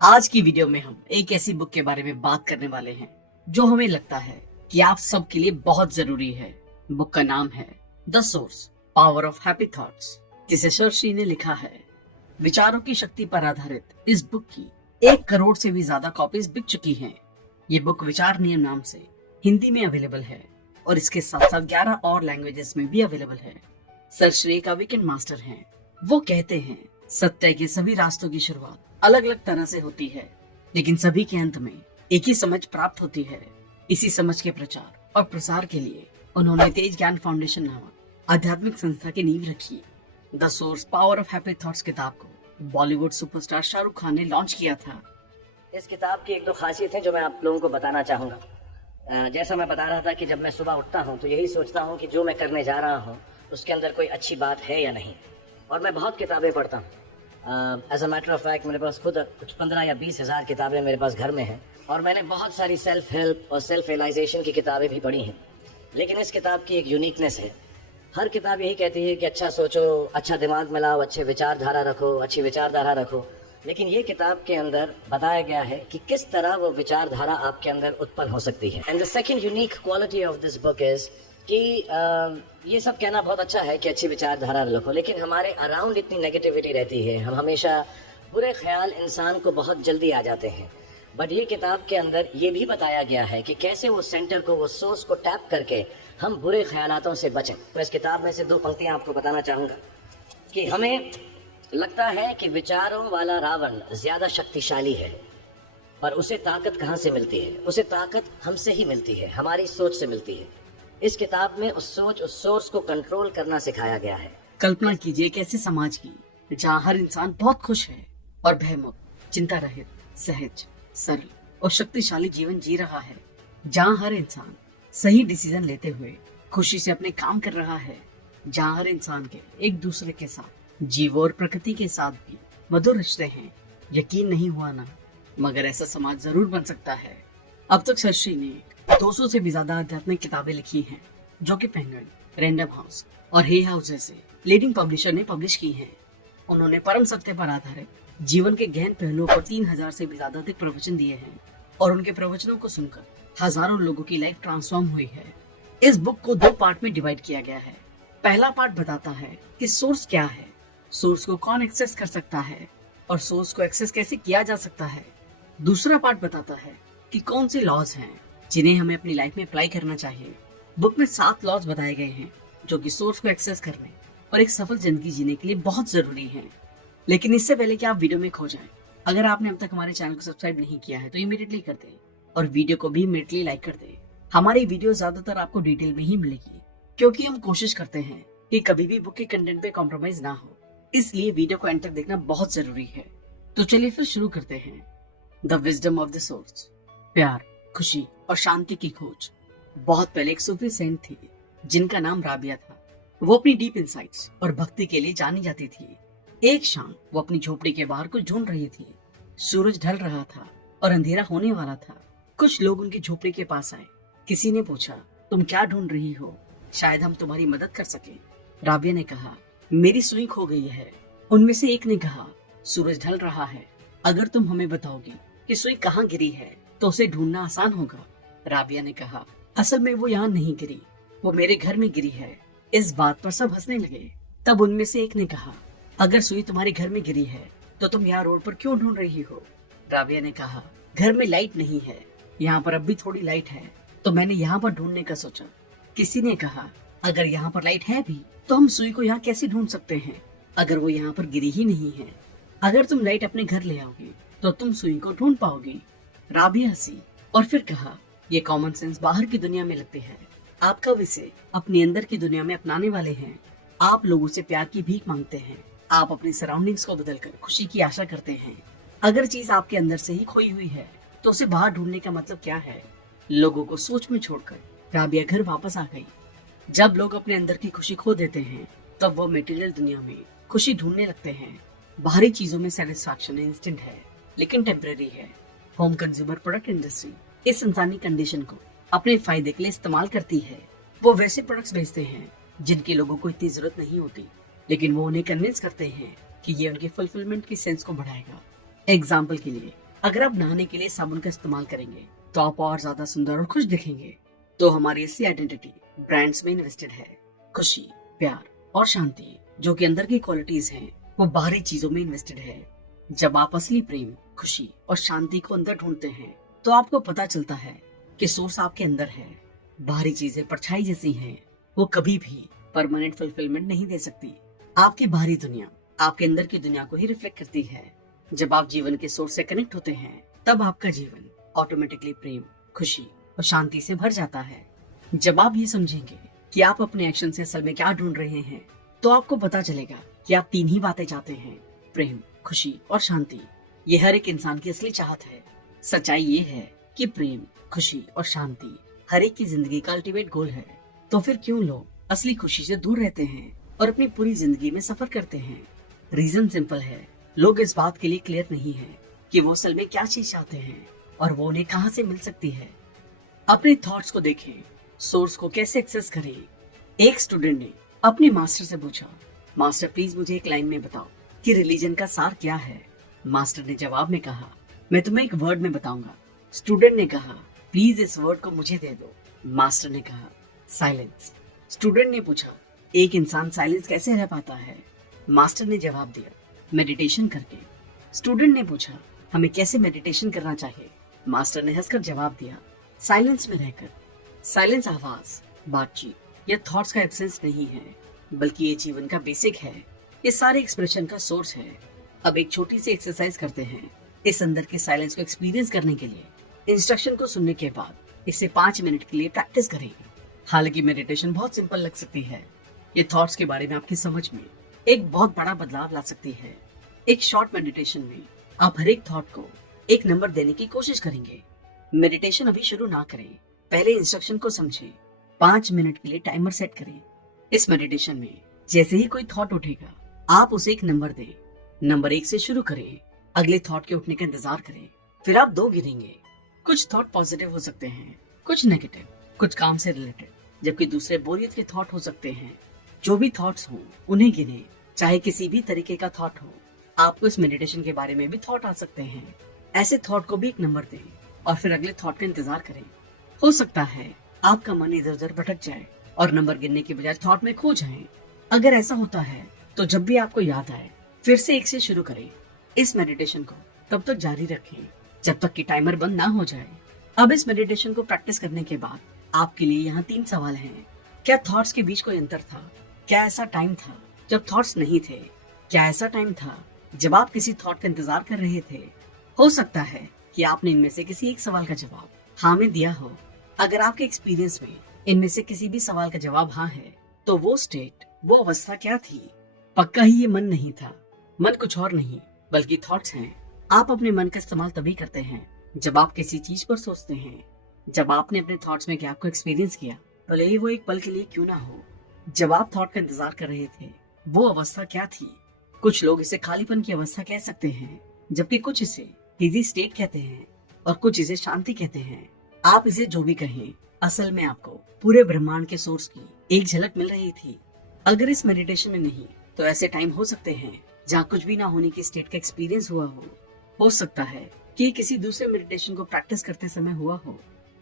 आज की वीडियो में हम एक ऐसी बुक के बारे में बात करने वाले हैं जो हमें लगता है कि आप सबके लिए बहुत जरूरी है। बुक का नाम है the source, power of happy thoughts, जिसे सर्शी ने लिखा है। विचारों की शक्ति पर आधारित इस बुक की 1 करोड़ से भी ज्यादा कॉपीज बिक चुकी हैं। ये बुक विचार नियम नाम से हिंदी में अवेलेबल है और इसके साथ साथ 11 और लैंग्वेजेस में भी अवेलेबल है। सर्शी एक वीकेंड मास्टर हैं। वो कहते हैं सत्य के सभी रास्तों की शुरुआत अलग अलग तरह से होती है, लेकिन सभी के अंत में एक ही समझ प्राप्त होती है। इसी समझ के प्रचार और प्रसार के लिए उन्होंने तेज ज्ञान फाउंडेशन नामक आध्यात्मिक संस्था की नींव रखी। The source, power of happy thoughts किताब को बॉलीवुड सुपरस्टार शाहरुख खान ने लॉन्च किया था। इस किताब की 1-2 खासियत है जो मैं आप लोगों को बताना चाहूँगा। जैसा मैं बता रहा था कि जब मैं सुबह उठता हूँ तो यही सोचता हूँ कि जो मैं करने जा रहा हूँ उसके अंदर कोई अच्छी बात है या नहीं। और मैं बहुत किताबें पढ़ता हूँ। As a matter of fact मेरे पास खुद कुछ 15 या 20 हज़ार किताबें मेरे पास घर में हैं और मैंने बहुत सारी सेल्फ हेल्प और सेल्फ रियलाइजेशन की किताबें भी पढ़ी हैं। लेकिन इस किताब की एक यूनिकनेस है। हर किताब यही कहती है कि अच्छा सोचो, अच्छा दिमाग में लाओ, अच्छे विचारधारा रखो, अच्छी विचारधारा रखो। लेकिन ये किताब के अंदर बताया गया है कि किस तरह वो विचारधारा आपके अंदर उत्पन्न हो सकती है। And the second unique quality of this book is कि ये सब कहना बहुत अच्छा है कि अच्छी विचारधारा रखो, लेकिन हमारे अराउंड इतनी नेगेटिविटी रहती है, हम हमेशा बुरे ख्याल इंसान को बहुत जल्दी आ जाते हैं। बट ये किताब के अंदर ये भी बताया गया है कि कैसे वो सेंटर को, वो सोर्स को टैप करके हम बुरे ख्यालातों से बचें। तो इस किताब में से 2 पंक्तियाँ आपको बताना चाहूँगा कि हमें लगता है कि विचारों वाला रावण ज़्यादा शक्तिशाली है, पर उसे ताकत कहाँ से मिलती है? उसे ताकत हमसे ही मिलती है, हमारी सोच से मिलती है। इस किताब में उस सोच, उस सोर्स को कंट्रोल करना सिखाया गया है। कल्पना कीजिए एक ऐसे समाज की जहाँ हर इंसान बहुत खुश है और भयमुक्त, चिंता रहित, सहज, सरल और शक्तिशाली जीवन जी रहा है। जहाँ हर इंसान सही डिसीजन लेते हुए खुशी से अपने काम कर रहा है। जहाँ हर इंसान के एक दूसरे के साथ, जीव और प्रकृति के साथ भी मधुर रिश्ते हैं। यकीन नहीं हुआ ना, मगर ऐसा समाज जरूर बन सकता है। अब तक सर्शी ने 200 से भी ज्यादा आध्यात्मिक किताबें लिखी हैं, जो कि पेंगुइन, रैंडम हाउस और हे हाउस जैसे लीडिंग पब्लिशर ने पब्लिश की हैं। उन्होंने परम सत्य पर आधारित जीवन के गहन पहलुओं पर 3000 से भी ज्यादा अधिक प्रवचन दिए हैं और उनके प्रवचनों को सुनकर हजारों लोगों की लाइफ ट्रांसफॉर्म हुई है। इस बुक को 2 पार्ट में डिवाइड किया गया है। पहला पार्ट बताता है कि सोर्स क्या है, सोर्स को कौन एक्सेस कर सकता है और सोर्स को एक्सेस कैसे किया जा सकता है। दूसरा पार्ट बताता है कि कौन से लॉज हैं जिन्हें हमें अपनी लाइफ में अप्लाई करना चाहिए। बुक में 7 लॉज बताए गए हैं जो कि सोर्स को एक्सेस करने और एक सफल जिंदगी जीने के लिए बहुत जरूरी हैं। लेकिन इससे पहले कि आप वीडियो में खो जाएं, अगर आपने अब तक हमारे चैनल को सब्सक्राइब नहीं किया है तो इमीडिएटली कर दें और वीडियो को भी इमीडिएटली लाइक कर दें। हमारी वीडियो ज्यादातर आपको डिटेल में ही मिलेगी, क्योंकि हम कोशिश करते हैं कि कभी भी बुक के कंटेंट पे कॉम्प्रोमाइज ना हो, इसलिए वीडियो को एंड तक देखना बहुत जरूरी है। तो चलिए फिर शुरू करते हैं। The wisdom of the source. प्यार, खुशी और शांति की खोज। बहुत पहले एक सूफी सेंट थी जिनका नाम राबिया था। वो अपनी डीप इंसाइट्स और भक्ति के लिए जानी जाती थी। एक शाम वो अपनी झोपड़ी के बाहर कुछ ढूंढ रही थी। सूरज ढल रहा था और अंधेरा होने वाला था। कुछ लोग उनकी झोपड़ी के पास आए। किसी ने पूछा, तुम क्या ढूंढ रही हो? शायद हम तुम्हारी मदद कर सके। राबिया ने कहा, मेरी सुई खो गई है। उनमें से एक ने कहा, सूरज ढल रहा है, अगर तुम हमें बताओगी कि सुई कहाँ गिरी है तो उसे ढूंढना आसान होगा। राबिया ने कहा, असल में वो यहाँ नहीं गिरी, वो मेरे घर में गिरी है। इस बात पर सब हंसने लगे। तब उनमें से एक ने कहा, अगर सुई तुम्हारे घर में गिरी है तो तुम यहाँ रोड पर क्यों ढूंढ रही हो? राबिया ने कहा, घर में लाइट नहीं है, यहाँ पर अब भी थोड़ी लाइट है, तो मैंने यहाँ पर ढूंढने का सोचा। किसी ने कहा, अगर यहाँ पर लाइट है भी तो हम सुई को यहाँ कैसे ढूंढ सकते हैं, अगर वो यहाँ पर गिरी ही नहीं है। अगर तुम लाइट अपने घर ले आओगे तो तुम सुई को ढूंढ पाओगी। राबिया हंसी और फिर कहा, ये कॉमन सेंस बाहर की दुनिया में लगते हैं, आप कब इसे अपने अंदर की दुनिया में अपनाने वाले हैं? आप लोगों से प्यार की भीख मांगते हैं, आप अपनी सराउंडिंग्स को बदलकर खुशी की आशा करते हैं। अगर चीज आपके अंदर से ही खोई हुई है तो उसे बाहर ढूंढने का मतलब क्या है? लोगों को सोच में छोड़कर राबिया घर वापस आ गई। जब लोग अपने अंदर की खुशी खो देते हैं तब वो मटेरियल दुनिया में खुशी ढूंढने लगते हैं। बाहरी चीजों में सेटिस्फैक्शन इंस्टेंट है लेकिन टेम्परेरी है। होम कंज्यूमर प्रोडक्ट इंडस्ट्री इस इंसानी कंडीशन को अपने फायदे के लिए इस्तेमाल करती है। वो वैसे प्रोडक्ट्स बेचते हैं जिनकी लोगों को इतनी जरूरत नहीं होती, लेकिन वो उन्हें कन्विंस करते हैं कि ये उनके फुलफिलमेंट की सेंस को बढ़ाएगा। एग्जाम्पल के लिए अगर आप नहाने के लिए साबुन का इस्तेमाल करेंगे तो आप और ज्यादा सुंदर और खुश दिखेंगे। तो हमारी असली आइडेंटिटी ब्रांड्स में इन्वेस्टेड है। खुशी, प्यार और शांति जो कि अंदर की क्वालिटीज हैं, वो बाहरी चीजों में इन्वेस्टेड है। जब आप असली प्रेम, खुशी और शांति को अंदर ढूंढते हैं तो आपको पता चलता है कि सोर्स आपके अंदर है। बाहरी चीजें परछाई जैसी हैं, वो कभी भी परमानेंट फुलफिलमेंट नहीं दे सकती। आपकी बाहरी दुनिया आपके अंदर की दुनिया को ही रिफ्लेक्ट करती है। जब आप जीवन के सोर्स से कनेक्ट होते हैं तब आपका जीवन ऑटोमेटिकली प्रेम, खुशी और शांति से भर जाता है। जब आप ये समझेंगे कि आप अपने एक्शन से असल में क्या ढूंढ रहे हैं तो आपको पता चलेगा कि आप 3 ही बातें चाहते हैं, प्रेम, खुशी और शांति। ये हर एक इंसान की असली चाहत है। सच्चाई ये है कि प्रेम, खुशी और शांति हर एक की जिंदगी का अल्टीमेट गोल है। तो फिर क्यों लोग असली खुशी से दूर रहते हैं और अपनी पूरी जिंदगी में सफर करते हैं? रीजन सिंपल है, लोग इस बात के लिए क्लियर नहीं है कि वो असल में क्या चीज चाहते हैं और वो उन्हें कहाँ से मिल सकती है। अपने थॉट्स को देखें, सोर्स को कैसे एक्सेस करें। एक स्टूडेंट ने अपने मास्टर से पूछा, मास्टर प्लीज मुझे एक लाइन में बताओ कि रिलीजन का सार क्या है। मास्टर ने जवाब में कहा, मैं तुम्हें एक वर्ड में बताऊंगा। स्टूडेंट ने कहा, प्लीज इस वर्ड को मुझे दे दो। मास्टर ने कहा, साइलेंस। स्टूडेंट ने पूछा, एक इंसान साइलेंस कैसे रह पाता है? मास्टर ने जवाब दिया, मेडिटेशन करके। स्टूडेंट ने पूछा, हमें कैसे मेडिटेशन करना चाहिए? मास्टर ने हंसकर जवाब दिया, साइलेंस में रहकर। साइलेंस आवाज, बातचीत या थॉट्स का एब्सेंस नहीं है, बल्कि ये जीवन का बेसिक है। ये सारे एक्सप्रेशन का सोर्स है। अब एक छोटी सी एक्सरसाइज करते हैं। इस अंदर के साइलेंस को एक्सपीरियंस करने के लिए इंस्ट्रक्शन को सुनने के बाद इसे 5 मिनट के लिए प्रैक्टिस करेंगे। हालांकि मेडिटेशन बहुत सिंपल लग सकती है, ये थॉट्स के बारे में आपकी समझ में एक बहुत बड़ा बदलाव ला सकती है। एक शॉर्ट मेडिटेशन में आप हर एक थॉट को एक नंबर देने की कोशिश करेंगे। मेडिटेशन अभी शुरू ना करें, पहले इंस्ट्रक्शन को समझें। 5 मिनट के लिए टाइमर सेट करें। इस मेडिटेशन में जैसे ही कोई थॉट उठेगा आप उसे एक नंबर दें। नंबर 1 से शुरू करें, अगले थॉट के उठने का इंतजार करें, फिर आप 2 गिनेंगे। कुछ थॉट पॉजिटिव हो सकते हैं, कुछ नेगेटिव, कुछ काम से रिलेटेड, जबकि दूसरे बोरियत के थॉट हो सकते हैं। जो भी थॉट्स हो उन्हें गिने, चाहे किसी भी तरीके का थॉट हो। आपको इस मेडिटेशन के बारे में भी थॉट आ सकते हैं, ऐसे थॉट को भी एक नंबर दें और फिर अगले थॉट का इंतजार करें। हो सकता है आपका मन इधर उधर भटक जाए और नंबर गिनने के बजाय थॉट में खो जाए। अगर ऐसा होता है तो जब भी आपको याद आए फिर से 1 से शुरू करें। इस मेडिटेशन को तब तक जारी रखें जब तक कि टाइमर बंद ना हो जाए। अब इस मेडिटेशन को प्रैक्टिस करने के बाद आपके लिए यहाँ 3 सवाल हैं। क्या थॉट्स के बीच कोई अंतर था? क्या ऐसा टाइम था जब थॉट्स नहीं थे? क्या ऐसा टाइम था जब आप किसी थॉट का इंतजार कर रहे थे? हो सकता है कि आपने इनमें से किसी एक सवाल का जवाब हाँ में दिया हो। अगर आपके एक्सपीरियंस में इनमें से किसी भी सवाल का जवाब हाँ है तो वो स्टेट, वो अवस्था क्या थी? पक्का ही ये मन नहीं था। मन कुछ और नहीं बल्कि थॉट्स हैं। आप अपने मन का इस्तेमाल तभी करते हैं जब आप किसी चीज पर सोचते हैं। जब आपने अपने थॉट्स में गैप को एक्सपीरियंस किया, भले ही वो एक पल के लिए क्यों ना हो। जब आप थॉट का इंतजार कर रहे थे वो अवस्था क्या थी? कुछ लोग इसे खालीपन की अवस्था कह सकते हैं, जबकि कुछ इसे इजी स्टेट कहते हैं और कुछ इसे शांति कहते हैं। आप इसे जो भी कहें, असल में आपको पूरे ब्रह्मांड के सोर्स की एक झलक मिल रही थी। अगर इस मेडिटेशन में नहीं तो ऐसे टाइम हो सकते हैं जहाँ कुछ भी ना होने की स्टेट का एक्सपीरियंस हुआ हो सकता है कि किसी दूसरे मेडिटेशन को प्रैक्टिस करते समय हुआ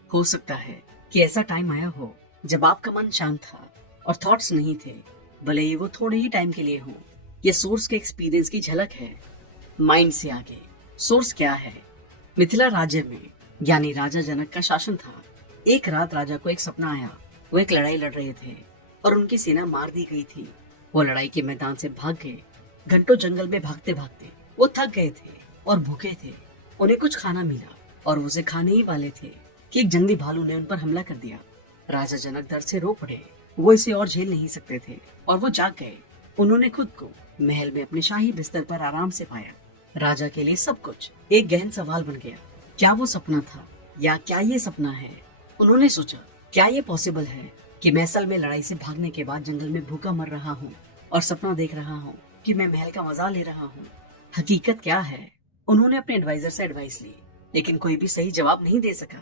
हो सकता है कि ऐसा टाइम आया हो जब आपका मन शांत था और थॉट्स नहीं थे, भले ही वो थोड़े ही टाइम के लिए हो। ये सोर्स के एक्सपीरियंस की झलक है। माइंड से आगे सोर्स क्या है? मिथिला राज्य में यानी राजा जनक का शासन था। एक रात राजा को एक सपना आया। वो एक लड़ाई लड़ रहे थे और उनकी सेना मार दी गई थी। वो लड़ाई के मैदान से भाग गए। घंटों जंगल में भागते भागते वो थक गए थे और भूखे थे। उन्हें कुछ खाना मिला और वो उसे खाने ही वाले थे कि एक जंगली भालू ने उन पर हमला कर दिया। राजा जनक दर्द से रो पड़े। वो इसे और झेल नहीं सकते थे और वो जाग गए। उन्होंने खुद को महल में अपने शाही बिस्तर पर आराम से पाया। राजा के लिए सब कुछ एक गहन सवाल बन गया। क्या वो सपना था या क्या ये सपना है? उन्होंने सोचा, क्या ये पॉसिबल है कि मैं असल में लड़ाई से भागने के बाद जंगल में भूखा मर रहा हूँ और सपना देख रहा हूँ कि मैं महल का मजा ले रहा हूँ? हकीकत क्या है? उन्होंने अपने एडवाइजर से एडवाइस ली, लेकिन कोई भी सही जवाब नहीं दे सका।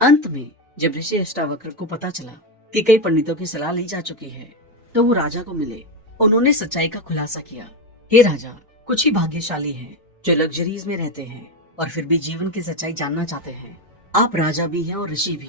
अंत में जब ऋषि अष्टावक्र को पता चला कि कई पंडितों की सलाह ली जा चुकी है, तो वो राजा को मिले। उन्होंने सच्चाई का खुलासा किया। हे राजा, कुछ ही भाग्यशाली हैं जो लग्जरीज में रहते हैं, और फिर भी जीवन की सच्चाई जानना चाहते हैं। आप राजा भी हैं और ऋषि भी।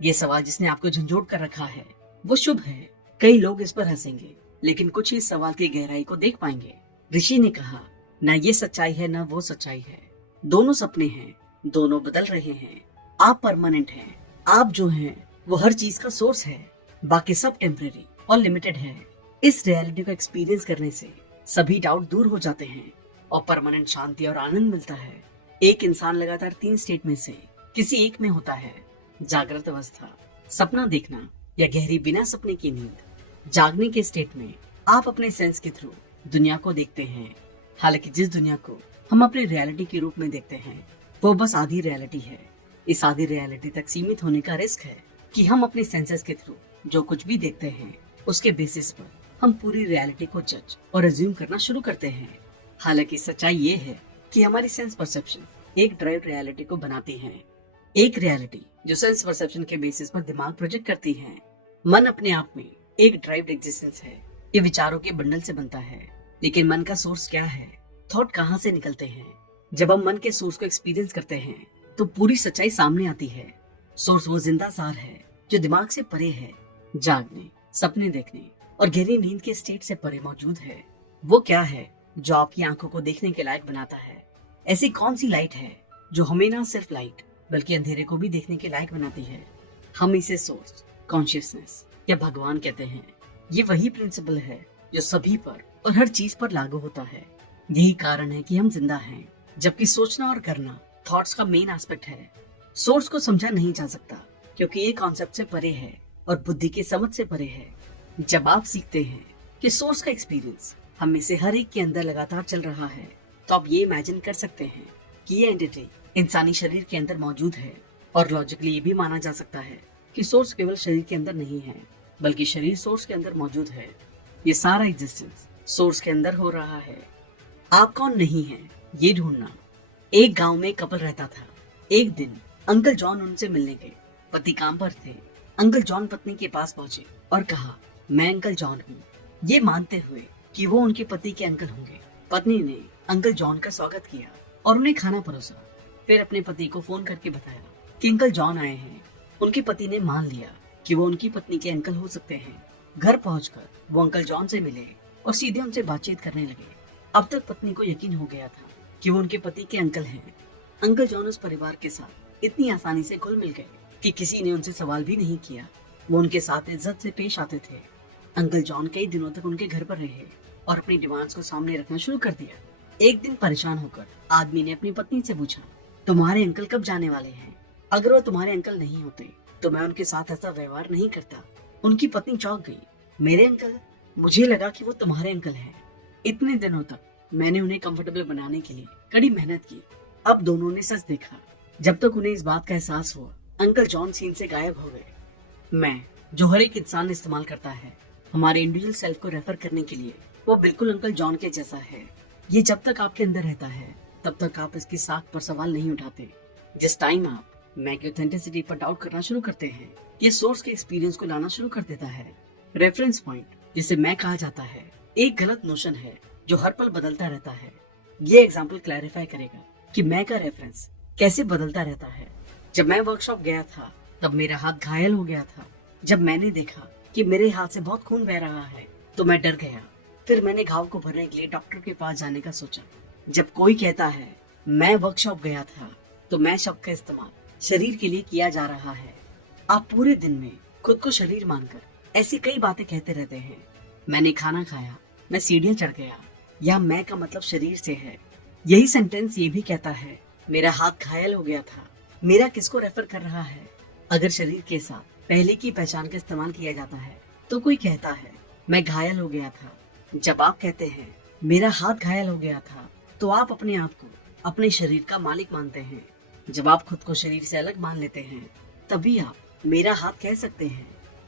ये सवाल जिसने आपको झंझोड़ कर रखा है वो शुभ है। कई लोग इस पर हंसेंगे, लेकिन कुछ ही इस सवाल की गहराई को देख पाएंगे। ऋषि ने कहा, न ये सच्चाई है न वो सच्चाई है, दोनों सपने हैं, दोनों बदल रहे हैं। आप परमानेंट हैं। आप जो हैं वो हर चीज का सोर्स है, बाकी सब टेम्परेरी और लिमिटेड है। इस रियलिटी को एक्सपीरियंस करने से सभी डाउट दूर हो जाते हैं और परमानेंट शांति और आनंद मिलता है। एक इंसान लगातार 3 स्टेट में से किसी एक में होता है, जागृत अवस्था, सपना देखना या गहरी बिना सपने की नींद। जागने के स्टेट में आप अपने सेंस के थ्रू दुनिया को देखते हैं। हालांकि जिस दुनिया को हम अपने रियलिटी के रूप में देखते हैं वो बस आधी रियलिटी है। इस आधी रियलिटी तक सीमित होने का रिस्क है कि हम अपने सेंसेस के थ्रू जो कुछ भी देखते हैं उसके बेसिस पर हम पूरी रियलिटी को जज और अज्यूम करना शुरू करते हैं। हालांकि सच्चाई ये है कि हमारी सेंस परसेप्शन एक ड्राइव रियलिटी को बनाती है। एक रियलिटी जो सेंस परसेप्शन के बेसिस पर दिमाग प्रोजेक्ट करती है। मन अपने आप में एक ड्राइव्ड एग्जिस्टेंस है। ये विचारों के बंडल से बनता है, लेकिन मन का सोर्स क्या है? थॉट कहाँ से निकलते हैं? जब हम मन के सोर्स को एक्सपीरियंस करते हैं तो पूरी सच्चाई सामने आती है। सोर्स वो जिंदा सार है जो दिमाग से परे है, जागने, सपने देखने और गहरी नींद के स्टेट से परे मौजूद है। वो क्या है जो आपकी आंखों को देखने के लायक बनाता है? ऐसी कौन सी लाइट है जो हमें ना सिर्फ लाइट बल्कि अंधेरे को भी देखने के लायक बनाती है? हम इसे सोर्स, कॉन्शियसनेस या भगवान कहते हैं। ये वही प्रिंसिपल है जो सभी पर और हर चीज पर लागू होता है। यही कारण है कि हम जिंदा हैं, जबकि सोचना और करना थॉट्स का मेन एस्पेक्ट है। सोर्स को समझा नहीं जा सकता क्योंकि ये कॉन्सेप्ट से परे है और बुद्धि के समझ से परे है। जब आप सीखते हैं कि सोर्स का एक्सपीरियंस हम में से हर एक के अंदर लगातार चल रहा है, तो आप ये इमेजिन कर सकते हैं कि ये एंटिटी इंसानी शरीर के अंदर मौजूद है। और लॉजिकली ये भी माना जा सकता है कि सोर्स केवल शरीर के अंदर नहीं है, बल्कि शरीर सोर्स के अंदर मौजूद है। ये सारा एग्जिस्टेंस सोर्स के अंदर हो रहा है। आप कौन नहीं है ये ढूंढना। एक गांव में एक कपल रहता था। एक दिन अंकल जॉन उनसे मिलने गए। पति काम पर थे। अंकल जॉन पत्नी के पास पहुंचे और कहा, मैं अंकल जॉन हूँ, ये मानते हुए कि वो उनके पति के अंकल होंगे। पत्नी ने अंकल जॉन का स्वागत किया और उन्हें खाना परोसा। फिर अपने पति को फोन करके बताया कि अंकल जॉन आए हैं। उनके पति ने मान लिया कि वो उनकी पत्नी के अंकल हो सकते हैं। घर पहुंचकर वो अंकल जॉन से मिले और सीधे उनसे बातचीत करने लगे। अब तक पत्नी को यकीन हो गया था कि वो उनके पति के अंकल हैं। अंकल जॉन उस परिवार के साथ इतनी आसानी से घुल मिल गए कि किसी ने उनसे सवाल भी नहीं किया। वो उनके साथ इज्जत से पेश आते थे। अंकल जॉन कई दिनों तक उनके घर पर रहे और अपनी डिमांड्स को सामने रखना शुरू कर दिया। एक दिन परेशान होकर आदमी ने अपनी पत्नी से पूछा, तुम्हारे अंकल कब जाने वाले हैं? अगर वो तुम्हारे अंकल नहीं होते तो मैं उनके साथ ऐसा व्यवहार नहीं करता। उनकी पत्नी चौंक गई। मेरे अंकल? मुझे लगा कि वो तुम्हारे अंकल हैं। इतने दिनों तक मैंने उन्हें कंफर्टेबल बनाने के लिए कड़ी मेहनत की। अब दोनों ने सच देखा। जब तक उन्हें इस बात का एहसास हुआ, अंकल जॉन सीन से गायब हो गए। मैं जो हर एक इंसान इस्तेमाल करता है हमारे इंडिविजुअल सेल्फ को रेफर करने के लिए, वो बिल्कुल अंकल जॉन के जैसा है। ये जब तक आपके अंदर रहता है तब तक आप इसकी साख पर सवाल नहीं उठाते। जिस टाइम आप मैं की ऑथेंटिसिटी पर डाउट करना शुरू करते हैं, ये सोर्स के एक्सपीरियंस को लाना शुरू कर देता है। रेफरेंस पॉइंट, जिसे मैं कहा जाता है, एक गलत नोशन है जो हर पल बदलता रहता है। ये एग्जाम्पल क्लैरिफाई करेगा कि मैं का रेफरेंस कैसे बदलता रहता है। जब मैं वर्कशॉप गया था तब मेरा हाथ घायल हो गया था। जब मैंने देखा कि मेरे हाथ से बहुत खून बह रहा है तो मैं डर गया। फिर मैंने घाव को भरने के लिए डॉक्टर के पास जाने का सोचा। जब कोई कहता है मैं वर्कशॉप गया था, तो मैं शब्द का इस्तेमाल शरीर के लिए किया जा रहा है। आप पूरे दिन में खुद को शरीर मानकर ऐसी कई बातें कहते रहते हैं। मैंने खाना खाया, मैं सीढ़ियां चढ़ गया, या मैं का मतलब शरीर से है। यही सेंटेंस ये भी कहता है मेरा हाथ घायल हो गया था। मेरा किसको रेफर कर रहा है? अगर शरीर के साथ पहले की पहचान का इस्तेमाल किया जाता है तो कोई कहता है मैं घायल हो गया था। जब आप कहते हैं मेरा हाथ घायल हो गया था, तो आप अपने आप को अपने शरीर का मालिक मानते हैं। जब आप खुद को शरीर से अलग मान लेते हैं, तभी आप मेरा हाथ कह सकते हैं।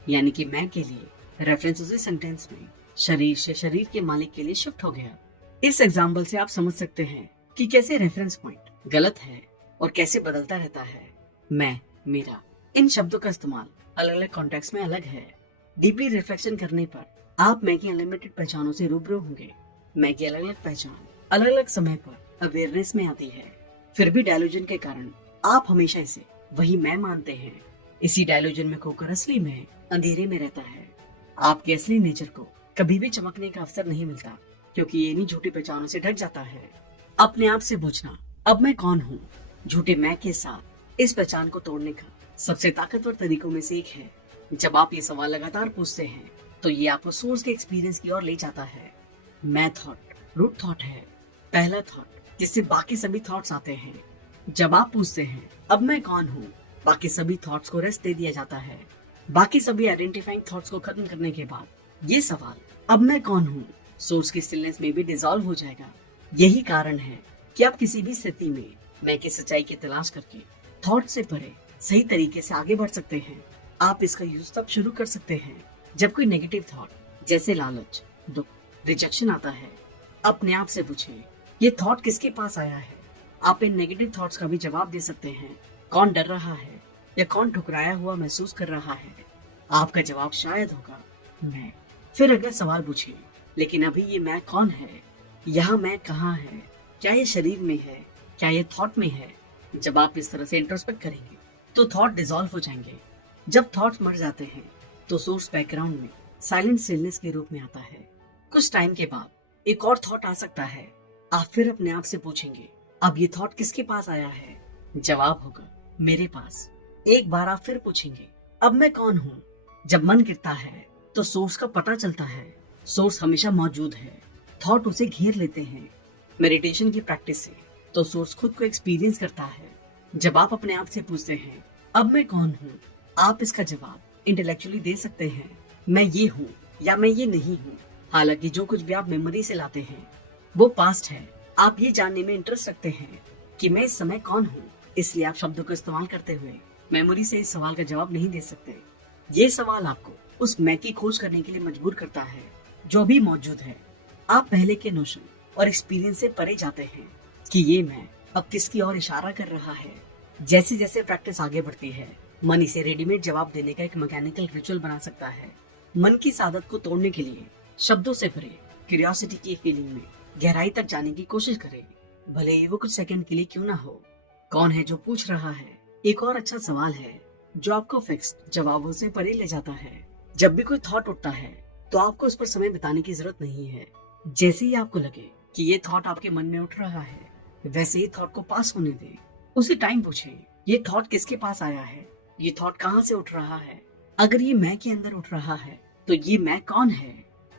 यानी कि मैं के लिए रेफरेंस उसी सेंटेंस में शरीर से शरीर के मालिक के लिए शिफ्ट हो गया। इस एग्जाम्पल से आप समझ सकते हैं कि कैसे रेफरेंस पॉइंट गलत है और कैसे बदलता रहता है। मैं, मेरा, इन शब्दों का इस्तेमाल अलग अलग कॉन्टेक्स्ट में अलग है। डीपली रिफ्लेक्शन करने पर आप मैं की अनलिमिटेड पहचानों से रूबरू होंगे। मैं की अलग अलग पहचान अलग अलग समय पर अवेयरनेस में आती है। फिर भी डायलूजन के कारण आप हमेशा इसे वही मैं मानते हैं। इसी डायलूजन में खोकर असली मैं अंधेरे में रहता है। आपके असली नेचर को कभी भी चमकने का अवसर नहीं मिलता, क्योंकि ये इन्हीं झूठी पहचानों से ढक जाता है। अपने आप से पूछना, अब मैं कौन हूँ? झूठे मैं के साथ इस पहचान को तोड़ने का सबसे ताकतवर तरीकों में से एक है। जब आप ये सवाल लगातार पूछते हैं तो ये आपको सोर्स के एक्सपीरियंस की ओर ले जाता है। मैं थॉट रूट थॉट है, पहला थॉट जिससे बाकी सभी थॉट्स आते हैं। जब आप पूछते हैं अब मैं कौन हूँ, बाकी सभी थॉट्स को रेस्ट दे दिया जाता है। बाकी सभी आइडेंटिफाइंग थॉट्स को खत्म करने के बाद ये सवाल अब मैं कौन हूँ सोर्स की स्टिलनेस में भी डिसॉल्व हो जाएगा। यही कारण है कि आप किसी भी स्थिति में मैं की सच्चाई की तलाश करके थॉट से परे सही तरीके से आगे बढ़ सकते हैं। आप इसका यूज तब शुरू कर सकते हैं जब कोई नेगेटिव थॉट जैसे लालच, दुख, रिजेक्शन आता है। अपने आप से पूछें, ये थॉट किसके पास आया है? आप इन नेगेटिव थॉट्स का भी जवाब दे सकते हैं। कौन डर रहा है या कौन ठुकराया हुआ महसूस कर रहा है? आपका जवाब शायद होगा मैं। फिर अगला सवाल पूछिए, लेकिन अभी ये मैं कौन है? यहाँ मैं कहाँ है? क्या ये शरीर में है? क्या ये थॉट में है? जब आप इस तरह से इंट्रोस्पेक्ट करेंगे तो थॉट डिसॉल्व हो जाएंगे। जब थॉट्स मर जाते हैं तो सोर्स बैकग्राउंड में साइलेंट स्टिलनेस के रूप में आता है। कुछ टाइम के बाद एक और थॉट आ सकता है। आप फिर अपने आप से पूछेंगे, अब ये थॉट किसके पास आया है? जवाब होगा मेरे पास। एक बार आप फिर पूछेंगे, अब मैं कौन हूँ? जब मन गिरता है तो सोर्स का पता चलता है। सोर्स हमेशा मौजूद है, थॉट उसे घेर लेते हैं। मेडिटेशन की प्रैक्टिस से तो सोर्स खुद को एक्सपीरियंस करता है। जब आप अपने आप से पूछते हैं अब मैं कौन हूँ, आप इसका जवाब इंटेलेक्चुअली दे सकते हैं, मैं ये हूँ या मैं ये नहीं हूँ। हालांकि जो कुछ भी आप मेमोरी से लाते हैं वो पास्ट है। आप ये जानने में इंटरेस्ट रखते हैं कि मैं इस समय कौन हूँ, इसलिए आप शब्दों को इस्तेमाल करते हुए मेमोरी से इस सवाल का जवाब नहीं दे सकते। ये सवाल आपको उस मैं की खोज करने के लिए मजबूर करता है जो भी मौजूद है। आप पहले के नोशन और एक्सपीरियंस से परे जाते हैं कि ये मैं अब किसकी ओर इशारा कर रहा है। जैसे जैसे प्रैक्टिस आगे बढ़ती है, मन इसे रेडीमेड जवाब देने का एक मैकेनिकल रिचुअल बना सकता है। मन की इस आदत को तोड़ने के लिए शब्दों से भरे क्यूरियोसिटी की फीलिंग में गहराई तक जाने की कोशिश करें, भले ही वो कुछ सेकंड के लिए क्यों ना हो। कौन है जो पूछ रहा है? एक और अच्छा सवाल है जो आपको फिक्स्ड जवाबों से परे ले जाता है। जब भी कोई थॉट उठता है तो आपको उस पर समय बिताने की जरूरत नहीं है। जैसे ही आपको लगे कि ये थॉट आपके मन में उठ रहा है, वैसे ही थॉट को पास होने दें। उसी टाइम पूछे, ये थॉट किसके पास आया है? ये थॉट कहाँ से उठ रहा है? अगर ये मैं के अंदर उठ रहा है तो ये मैं कौन है?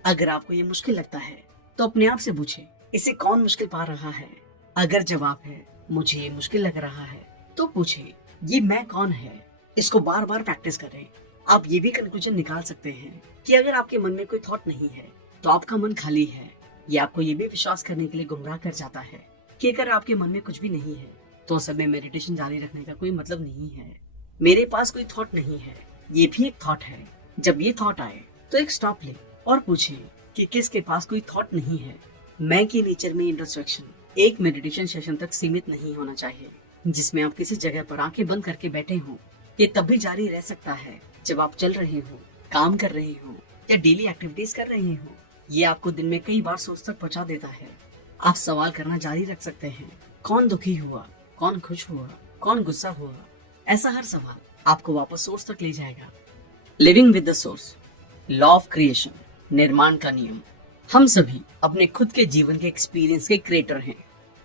अगर आपको ये मुश्किल लगता है तो अपने आप से पूछे, इसे कौन मुश्किल पा रहा है? अगर जवाब है मुझे ये मुश्किल लग रहा है, तो पूछे ये मैं कौन है? इसको बार बार प्रैक्टिस करें। आप ये भी कंक्लूजन निकाल सकते हैं कि अगर आपके मन में कोई थॉट नहीं है तो आपका मन खाली है। ये आपको ये भी विश्वास करने के लिए गुमराह कर जाता है कि अगर आपके मन में कुछ भी नहीं है तो उस समय मेडिटेशन जारी रखने का कोई मतलब नहीं है। मेरे पास कोई थॉट नहीं है, ये भी एक थॉट है। जब ये थॉट आए तो एक स्टॉप ले और पूछे कि किसके पास कोई थॉट नहीं है। मैं के नेचर में इंट्रोस्पेक्शन एक मेडिटेशन सेशन तक सीमित नहीं होना चाहिए जिसमें आप किसी जगह पर आंखें बंद करके बैठे हों। ये तब भी जारी रह सकता है जब आप चल रहे हो, काम कर रहे हो या डेली एक्टिविटीज कर रहे हो। ये आपको दिन में कई बार सोच तक पहुंचा देता है। आप सवाल करना जारी रख सकते हैं, कौन दुखी हुआ, कौन खुश हुआ, कौन गुस्सा हुआ। ऐसा हर सवाल आपको वापस सोर्स तक ले जाएगा। Living with the source, law of creation, निर्माण का नियम। हम सभी अपने खुद के जीवन के एक्सपीरियंस के क्रिएटर हैं।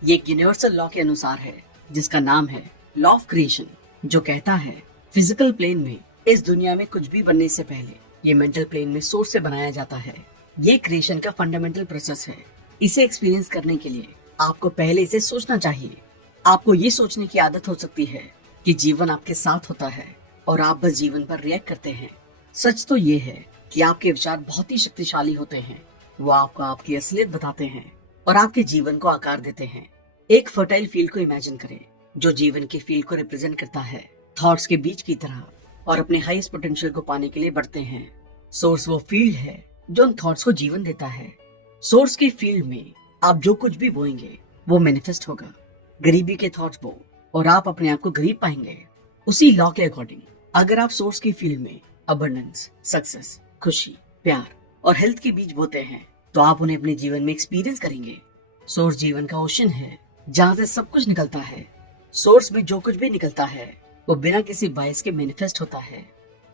ये एक यूनिवर्सल लॉ के अनुसार है जिसका नाम है लॉ ऑफ क्रिएशन, जो कहता है फिजिकल प्लेन में इस दुनिया में कुछ भी बनने से पहले ये मेंटल प्लेन में सोर्स से बनाया जाता है। ये क्रिएशन का फंडामेंटल प्रोसेस है। इसे एक्सपीरियंस करने के लिए आपको पहले इसे सोचना चाहिए। आपको ये सोचने की आदत हो सकती है कि जीवन आपके साथ होता है और आप बस जीवन पर रिएक्ट करते हैं। सच तो ये है कि आपके विचार बहुत ही शक्तिशाली होते हैं। वो आपको आपकी असलियत बताते हैं और आपके जीवन को आकार देते हैं। एक फर्टाइल फील्ड को इमेजिन करें जो जीवन के फील्ड को रिप्रेजेंट करता है, थॉट्स के बीच की तरह, और अपने हाईएस्ट पोटेंशियल को पाने के लिए बढ़ते हैं। सोर्स वो फील्ड है जो उन थॉट्स को जीवन देता है। सोर्स के फील्ड में आप जो कुछ भी बोएंगे वो मैनिफेस्ट होगा। गरीबी के थॉट्स बो और आप अपने आप को गरीब पाएंगे। उसी लॉ के अकॉर्डिंग अगर आप सोर्स की फील्ड में अबंडेंस, सक्सेस, खुशी, प्यार और हेल्थ के बीज बोते हैं तो आप उन्हें अपने जीवन में एक्सपीरियंस करेंगे। सोर्स जीवन का ओशन है जहाँ से सब कुछ निकलता है। सोर्स में जो कुछ भी निकलता है वो बिना किसी बायस के मैनिफेस्ट होता है।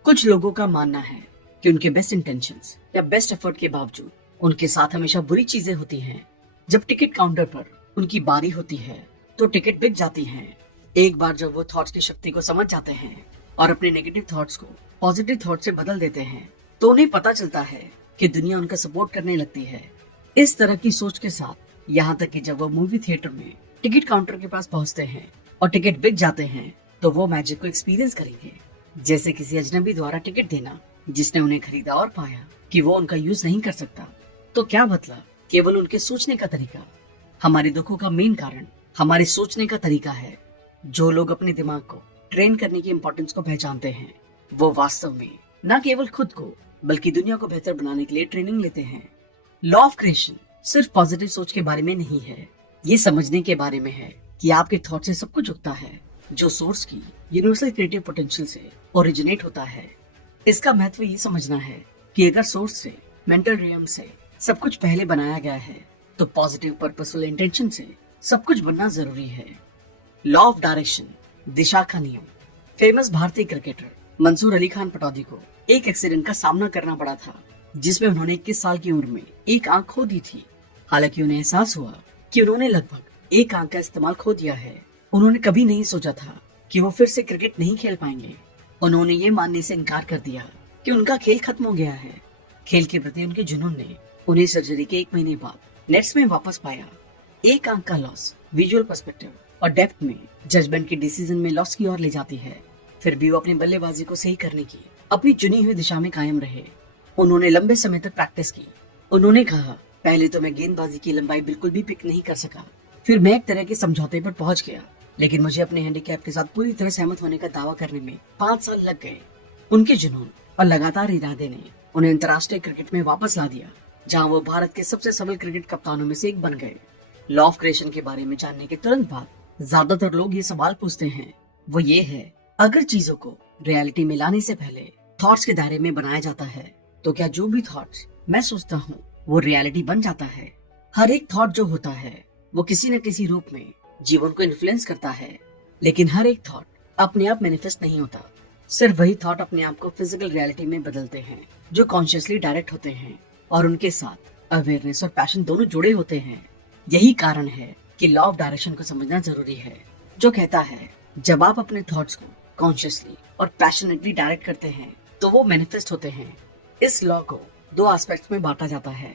कुछ लोगों का मानना है कि उनके बेस्ट इंटेंशंस या बेस्ट एफर्ट के बावजूद उनके साथ हमेशा बुरी चीजें होती हैं। जब टिकट काउंटर पर उनकी बारी होती है तो टिकट बिक जाती हैं। एक बार जब वो थॉट्स की शक्ति को समझ जाते हैं और अपने नेगेटिव थॉट्स को पॉजिटिव थॉट से बदल देते हैं तो उन्हें पता चलता है कि दुनिया उनका सपोर्ट करने लगती है। इस तरह की सोच के साथ यहाँ तक कि जब वो मूवी थिएटर में टिकट काउंटर के पास पहुंचते हैं और टिकट बिक जाते हैं तो वो मैजिक को एक्सपीरियंस करेंगे, जैसे किसी अजनबी द्वारा टिकट देना जिसने उन्हें खरीदा और पाया कि वो उनका यूज नहीं कर सकता। तो क्या मतलब केवल उनके सोचने का तरीका। हमारे दुखों का मेन कारण हमारे सोचने का तरीका है। जो लोग अपने दिमाग को ट्रेन करने की इम्पोर्टेंस को पहचानते हैं वो वास्तव में न केवल खुद को बल्कि दुनिया को बेहतर बनाने के लिए ट्रेनिंग लेते हैं। लॉ ऑफ क्रिएशन सिर्फ पॉजिटिव सोच के बारे में नहीं है, ये समझने के बारे में है कि आपके थॉट से सब कुछ उगता है जो सोर्स की यूनिवर्सल क्रिएटिव पोटेंशियल से ओरिजिनेट होता है। इसका महत्व ये समझना है कि अगर सोर्स से मेंटल रियम से सब कुछ पहले बनाया गया है तो पॉजिटिव पर्पसफुल इंटेंशन से सब कुछ बनना जरूरी है। लॉ ऑफ डायरेक्शन, दिशा का नियम। फेमस भारतीय क्रिकेटर मंसूर अली खान पटौदी को एक एक्सीडेंट का सामना करना पड़ा था जिसमें उन्होंने 21 साल की उम्र में एक आंख खो दी थी। हालांकि उन्हें एहसास हुआ कि उन्होंने लगभग एक आंख का इस्तेमाल खो दिया है। उन्होंने कभी नहीं सोचा था कि वो फिर से क्रिकेट नहीं खेल पाएंगे। उन्होंने ये मानने से इनकार कर दिया कि उनका खेल खत्म हो गया है। खेल के प्रति उनके जुनून ने उन्हें सर्जरी के 1 महीने बाद नेट्स में वापस पाया। एक आंख का लॉस विजुअल पर्सपेक्टिव और डेप्थ में जजमेंट के डिसीजन में लॉस की ओर ले जाती है। फिर भी वो अपनी बल्लेबाजी को सही करने की अपनी चुनी हुई दिशा में कायम रहे। उन्होंने लंबे समय तक प्रैक्टिस की। उन्होंने कहा, पहले तो मैं गेंदबाजी की लंबाई बिल्कुल भी पिक नहीं कर सका। फिर मैं एक तरह के समझौते पर पहुंच गया, लेकिन मुझे अपने हैंडीकैप के साथ पूरी तरह सहमत होने का दावा करने में 5 साल लग गए। उनके जुनून और लगातार इरादे ने उन्हें अंतर्राष्ट्रीय क्रिकेट में वापस ला दिया, जहाँ वो भारत के सबसे सबल क्रिकेट कप्तानों में से एक बन गए। लॉ ऑफ क्रिएशन के बारे में जानने के तुरंत बाद ज्यादातर लोग ये सवाल पूछते हैं, वो ये है, अगर चीजों को रियलिटी में लाने से पहले थॉट्स के दायरे में बनाया जाता है तो क्या जो भी थॉट्स मैं सोचता हूँ वो रियलिटी बन जाता है। हर एक थॉट जो होता है वो किसी न किसी रूप में जीवन को इन्फ्लुएंस करता है, लेकिन हर एक थॉट अपने आप मैनिफेस्ट नहीं होता। सिर्फ वही थॉट अपने आप को फिजिकल रियलिटी में बदलते हैं जो कॉन्शियसली डायरेक्ट होते हैं और उनके साथ अवेयरनेस और पैशन दोनों जुड़े होते हैं। यही कारण है कि लॉ ऑफ डायरेक्शन को समझना जरूरी है, जो कहता है जब आप अपने थॉट्स को कॉन्शियसली और पैशनेटली डायरेक्ट करते हैं तो वो मैनिफेस्ट होते हैं। इस लॉ को 2 एस्पेक्ट्स में बांटा जाता है।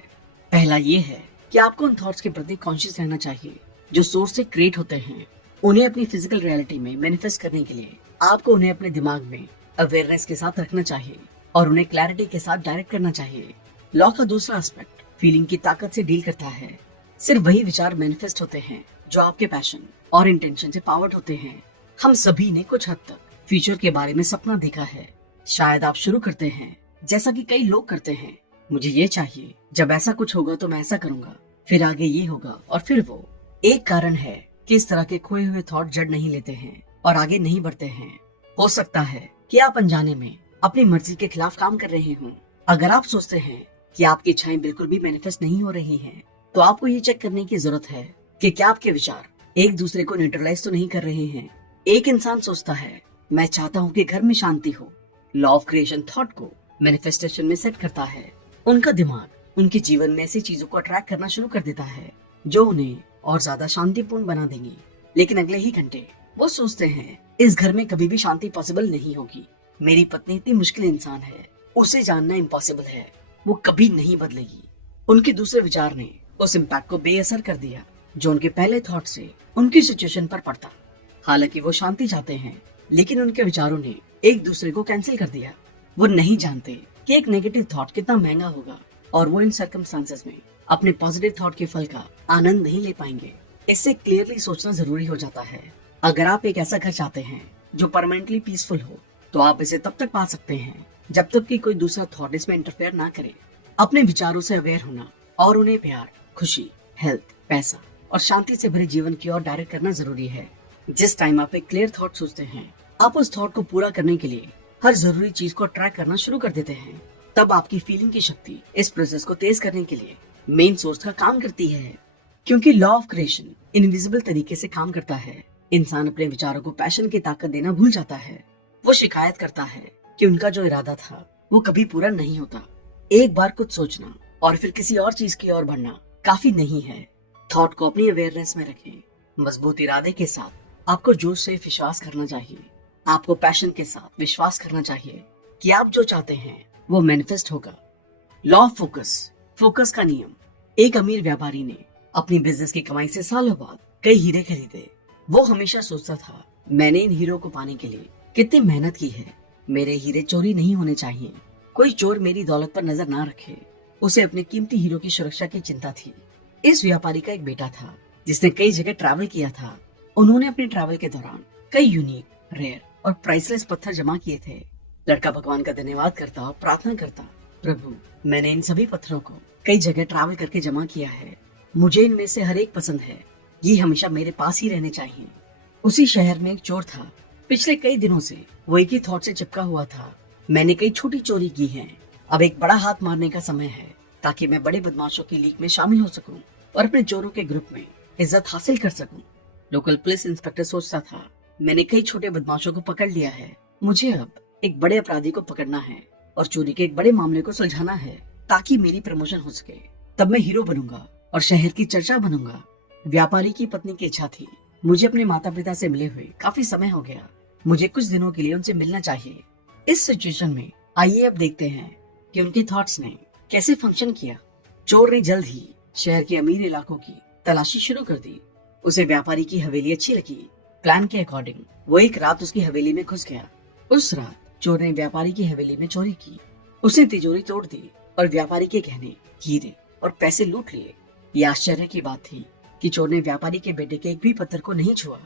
पहला ये है कि आपको उन थॉट्स के प्रति कॉन्शियस रहना चाहिए जो सोर्स से क्रिएट होते हैं। उन्हें अपनी फिजिकल रियलिटी में मैनिफेस्ट करने के लिए आपको उन्हें अपने दिमाग में अवेयरनेस के साथ रखना चाहिए और उन्हें क्लैरिटी के साथ डायरेक्ट करना चाहिए। लॉ का दूसरा एस्पेक्ट फीलिंग की ताकत से डील करता है। सिर्फ वही विचार मैनिफेस्ट होते हैं जो आपके पैशन और इंटेंशन से पावर्ड होते हैं। हम सभी ने कुछ हद तक फ्यूचर के बारे में सपना देखा है। शायद आप शुरू करते हैं जैसा कि कई लोग करते हैं, मुझे ये चाहिए, जब ऐसा कुछ होगा तो मैं ऐसा करूंगा, फिर आगे ये होगा और फिर वो। एक कारण है कि इस तरह के खोए हुए थॉट जड़ नहीं लेते हैं और आगे नहीं बढ़ते हैं। हो सकता है कि आप अनजाने में अपनी मर्जी के खिलाफ काम कर रहे हों। अगर आप सोचते हैं कि आपकी इच्छाएं बिल्कुल भी मैनिफेस्ट नहीं हो रही हैं, तो आपको ये चेक करने की जरूरत है कि क्या आपके विचार एक दूसरे को न्यूट्रलाइज तो नहीं कर रहे हैं। एक इंसान सोचता है, मैं चाहता हूँ कि घर में शांति हो। लॉ ऑफ क्रिएशन थॉट को मैनिफेस्टेशन में सेट करता है। उनका दिमाग उनके जीवन में ऐसी चीजों को अट्रैक्ट करना शुरू कर देता है जो उन्हें और ज्यादा शांतिपूर्ण बना देंगी। लेकिन अगले ही घंटे वो सोचते हैं, इस घर में कभी भी शांति पॉसिबल नहीं होगी। मेरी पत्नी इतनी मुश्किल इंसान है, उसे जानना इम्पॉसिबल है, वो कभी नहीं बदलेगी। उनके दूसरे विचार ने उस इम्पैक्ट को बेअसर कर दिया जो उनके पहले थॉट से उनकी सिचुएशन पर पड़ता। हालांकि वो शांति चाहते हैं, लेकिन उनके विचारों ने एक दूसरे को कैंसिल कर दिया। वो नहीं जानते कि एक नेगेटिव थॉट कितना महंगा होगा और वो इन सर्कमस्टांसेस में अपने पॉजिटिव थॉट के फल का आनंद नहीं ले पाएंगे। इससे क्लियरली सोचना जरूरी हो जाता है। अगर आप एक ऐसा घर चाहते हैं जो परमानेंटली पीसफुल हो, तो आप इसे तब तक पा सकते हैं जब तक कि कोई दूसरा थॉट इसमें इंटरफेयर ना करे। अपने विचारों से अवेयर होना और उन्हें प्यार, खुशी, हेल्थ, पैसा और शांति से भरे जीवन की ओर डायरेक्ट करना जरूरी है। जिस टाइम आप एक क्लियर थॉट सोचते हैं, आप उस थॉट को पूरा करने के लिए हर जरूरी चीज को ट्रैक करना शुरू कर देते हैं। तब आपकी फीलिंग की शक्ति इस प्रोसेस को तेज करने के लिए मेन सोर्स का काम करती है। क्योंकि लॉ ऑफ क्रिएशन इनविजिबल तरीके से काम करता है, इंसान अपने विचारों को पैशन की ताकत देना भूल जाता है। वो शिकायत करता है कि उनका जो इरादा था वो कभी पूरा नहीं होता। एक बार कुछ सोचना और फिर किसी और चीज की ओर बढ़ना काफी नहीं है। थॉट को अपनी अवेयरनेस में रखें। मजबूत इरादे के साथ आपको जोश से विश्वास करना चाहिए। आपको पैशन के साथ विश्वास करना चाहिए कि आप जो चाहते हैं वो मैनिफेस्ट होगा। लॉ ऑफ फोकस, फोकस का नियम। एक अमीर व्यापारी ने अपनी बिजनेस की कमाई से सालों बाद कई हीरे खरीदे। वो हमेशा सोचता था, मैंने इन हीरो को पाने के लिए कितनी मेहनत की है। मेरे हीरे चोरी नहीं होने चाहिए। कोई चोर मेरी दौलत पर नजर ना रखे। उसे अपने कीमती हीरो की सुरक्षा की चिंता थी। इस व्यापारी का एक बेटा था जिसने कई जगह ट्रैवल किया था। उन्होंने अपने ट्रैवल के दौरान कई यूनिक, रेयर और प्राइसलेस पत्थर जमा किए थे। लड़का भगवान का धन्यवाद करता और प्रार्थना करता, प्रभु मैंने इन सभी पत्थरों को कई जगह ट्रैवल करके जमा किया है। मुझे इनमें से हर एक पसंद है। ये हमेशा मेरे पास ही रहने चाहिए। उसी शहर में एक चोर था। पिछले कई दिनों से वो एक ही थॉट से चिपका हुआ था, मैंने कई छोटी चोरी की है। अब एक बड़ा हाथ मारने का समय है ताकि मैं बड़े बदमाशों की लीग में शामिल हो सकूं और अपने चोरों के ग्रुप में इज्जत हासिल कर सकूं। लोकल पुलिस इंस्पेक्टर सोचता था, मैंने कई छोटे बदमाशों को पकड़ लिया है। मुझे अब एक बड़े अपराधी को पकड़ना है और चोरी के एक बड़े मामले को सुलझाना है ताकि मेरी प्रमोशन हो सके। तब मैं हीरो बनूंगा और शहर की चर्चा बनूंगा। व्यापारी की पत्नी की इच्छा थी, मुझे अपने माता पिता से मिले हुए काफी समय हो गया। मुझे कुछ दिनों के लिए उनसे मिलना चाहिए। इस सिचुएशन में आइए अब देखते हैं कि उनके थॉट्स ने कैसे फंक्शन किया। चोर ने जल्द ही शहर के अमीर इलाकों की तलाशी शुरू कर दी। उसे व्यापारी की हवेली अच्छी लगी। प्लान के अकॉर्डिंग वो एक रात उसकी हवेली में घुस गया। उस रात चोर ने व्यापारी की हवेली में चोरी की। उसने तिजोरी तोड़ दी और व्यापारी के गहने, हीरे और पैसे लूट लिए। ये आश्चर्य की बात थी कि चोर ने व्यापारी के बेटे के एक भी पत्थर को नहीं छुआ।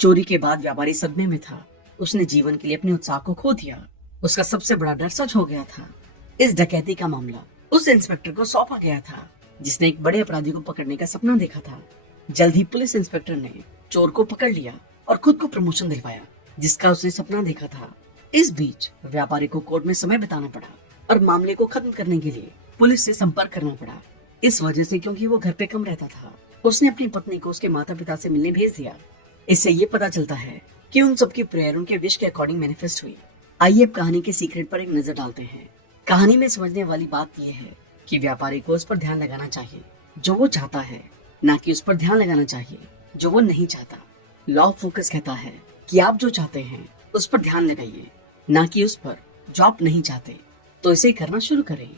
चोरी के बाद व्यापारी सदमे में था। उसने जीवन के लिए अपने उत्साह को खो दिया। उसका सबसे बड़ा डर सच हो गया था। इस डकैती का मामला उस इंस्पेक्टर को सौंपा गया था जिसने एक बड़े अपराधी को पकड़ने का सपना देखा था। जल्द ही पुलिस इंस्पेक्टर ने चोर को पकड़ लिया और खुद को प्रमोशन दिलवाया जिसका उसने सपना देखा था। इस बीच व्यापारी को कोर्ट में समय बिताना पड़ा और मामले को खत्म करने के लिए पुलिस से संपर्क करना पड़ा। इस वजह से क्योंकि वो घर पे कम रहता था, उसने अपनी पत्नी को उसके माता पिता से मिलने भेज दिया। इससे ये पता चलता है कि उन सबकी प्रेयर उनके विश के अकॉर्डिंग मैनिफेस्ट हुई। आइए अब कहानी के सीक्रेट पर एक नजर डालते हैं। कहानी में समझने वाली बात यह है कि व्यापारी को उस पर ध्यान लगाना चाहिए जो वो चाहता है, ना कि उस पर ध्यान लगाना चाहिए जो वो नहीं चाहता। लॉ ऑफ फोकस कहता है कि आप जो चाहते हैं उस पर ध्यान लगाइए, ना कि उस पर जो आप नहीं चाहते। तो इसे करना शुरू करें।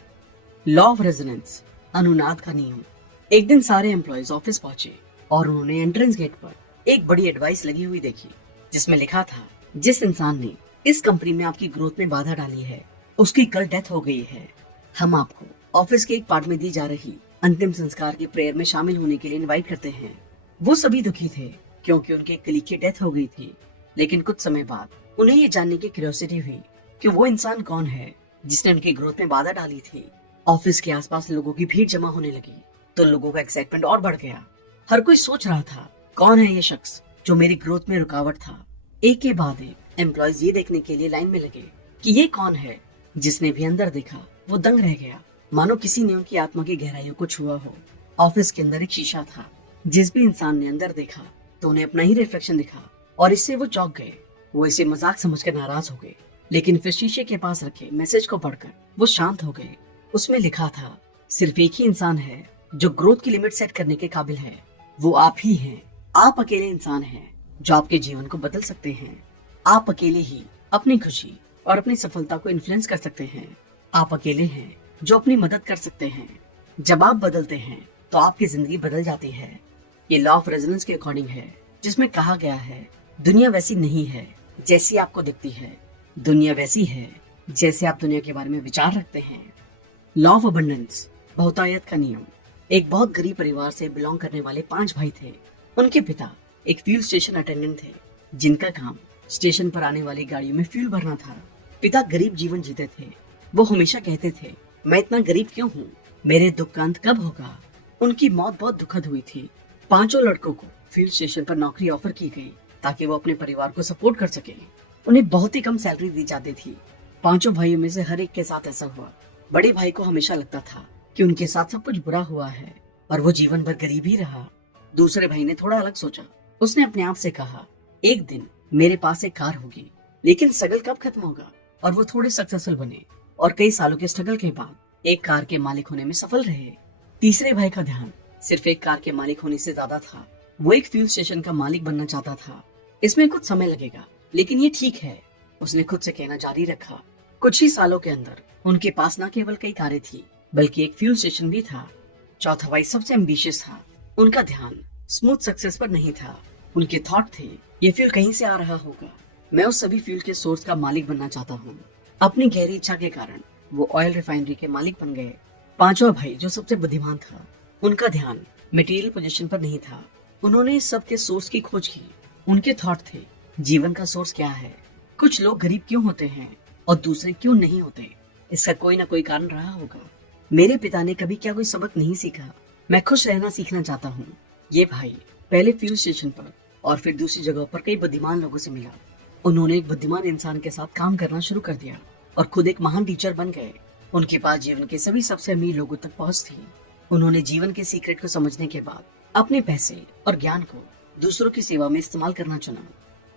लॉ ऑफ रेजोनेंस, अनुनाद का नियम। एक दिन सारे एम्प्लॉयज ऑफिस पहुंचे और उन्होंने एंट्रेंस गेट पर एक बड़ी एडवाइस लगी हुई देखी जिसमें लिखा था, जिस इंसान ने इस कंपनी में आपकी ग्रोथ में बाधा डाली है उसकी कल डेथ हो गई है। हम आपको ऑफिस के एक पार्ट में दी जा रही अंतिम संस्कार की प्रेयर में शामिल होने के लिए इनवाइट करते हैं। वो सभी दुखी थे क्योंकि उनके कलीग की डेथ हो गई थी, लेकिन कुछ समय बाद उन्हें ये जानने की क्यूरियोसिटी हुई कि वो इंसान कौन है जिसने उनकी ग्रोथ में बाधा डाली थी। ऑफिस के आसपास लोगों की भीड़ जमा होने लगी तो लोगों का एक्साइटमेंट और बढ़ गया। हर कोई सोच रहा था, कौन है ये शख्स जो मेरी ग्रोथ में रुकावट था। एक के बाद एक एम्प्लॉयज ये देखने के लिए लाइन में लगे कि ये कौन है। जिसने भी अंदर देखा वो दंग रह गया, मानो किसी ने उनकी आत्मा की गहराइयों को छुआ हो। ऑफिस के अंदर एक शीशा था। जिस भी इंसान ने अंदर देखा तो उन्हें अपना ही रिफ्लेक्शन दिखा और इससे वो चौंक गए। वो इसे मजाक समझकर नाराज हो गए, लेकिन फिर शीशे के पास रखे मैसेज को पढ़कर वो शांत हो गए। उसमें लिखा था, सिर्फ एक ही इंसान है जो ग्रोथ की लिमिट सेट करने के काबिल है, वो आप ही हैं। आप अकेले इंसान हैं जो आपके जीवन को बदल सकते हैं। आप अकेले ही अपनी खुशी और अपनी सफलता को इन्फ्लुएंस कर सकते हैं। आप अकेले हैं जो अपनी मदद कर सकते हैं। जब आप बदलते हैं तो आपकी जिंदगी बदल जाती है। ये लॉ ऑफ रेजोनेंस के अकॉर्डिंग है, जिसमें कहा गया है, दुनिया वैसी नहीं है जैसी आपको दिखती है, दुनिया वैसी है जैसे आप दुनिया के बारे में विचार रखते हैं। लॉ ऑफ अबंडेंस, बहुतायत का नियम। एक बहुत गरीब परिवार से बिलोंग करने वाले 5 भाई थे। उनके पिता एक फ्यूल स्टेशन अटेंडेंट थे जिनका काम स्टेशन पर आने वाली गाड़ियों में फ्यूल भरना था। पिता गरीब जीवन जीते थे। वो हमेशा कहते थे, मैं इतना गरीब क्यों हूँ, मेरे दुख का अंत कब होगा। उनकी मौत बहुत दुखद हुई थी। 5 लड़कों को फ्यूल स्टेशन पर नौकरी ऑफर की गई ताकि वो अपने परिवार को सपोर्ट कर सके। उन्हें बहुत ही कम सैलरी दी जाती थी। 5 भाइयों में से हर एक के साथ ऐसा हुआ। बड़े भाई को हमेशा लगता था कि उनके साथ सब कुछ बुरा हुआ है और वो जीवन भर गरीब ही रहा। दूसरे भाई ने थोड़ा अलग सोचा। उसने अपने आप से कहा, एक दिन मेरे पास एक कार होगी, लेकिन स्ट्रगल कब खत्म होगा? और वो थोड़े सक्सेसफुल बने और कई सालों के स्ट्रगल के बाद एक कार के मालिक होने में सफल रहे। तीसरे भाई का ध्यान सिर्फ एक कार के मालिक होने से ज्यादा था। वो एक फ्यूल स्टेशन का मालिक बनना चाहता था। इसमें कुछ समय लगेगा, लेकिन ये ठीक है, उसने खुद से कहना जारी रखा। कुछ ही सालों के अंदर उनके पास न केवल कई कारें थी, बल्कि एक फ्यूल स्टेशन भी था। चौथा भाई सबसे एम्बिशियस था। उनका ध्यान स्मूथ सक्सेस पर नहीं था। उनके थॉट थे, ये फ्यूल कहीं से आ रहा होगा, मैं उस सभी फ्यूल के सोर्स का मालिक बनना चाहता हूँ। अपनी गहरी इच्छा के कारण वो ऑयल रिफाइनरी के मालिक बन गए। पांचवा भाई जो सबसे बुद्धिमान था, उनका ध्यान मटेरियल पोजीशन पर नहीं था। उन्होंने इस सब के सोर्स की खोज की। उनके थॉट थे, जीवन का सोर्स क्या है? कुछ लोग गरीब क्यों होते हैं और दूसरे क्यों नहीं होते? इसका कोई ना कोई कारण रहा होगा। मेरे पिता ने कभी क्या कोई सबक नहीं सीखा? मैं खुश रहना सीखना चाहता हूँ। ये भाई पहले फ्यूल स्टेशन पर और फिर दूसरी जगह पर कई बुद्धिमान लोगों से मिला। उन्होंने एक बुद्धिमान इंसान के साथ काम करना शुरू कर दिया और खुद एक महान टीचर बन गए। उनके पास जीवन के सभी सबसे अमीर लोगों तक पहुंच थी। उन्होंने जीवन के सीक्रेट को समझने के बाद अपने पैसे और ज्ञान को दूसरों की सेवा में इस्तेमाल करना चुना।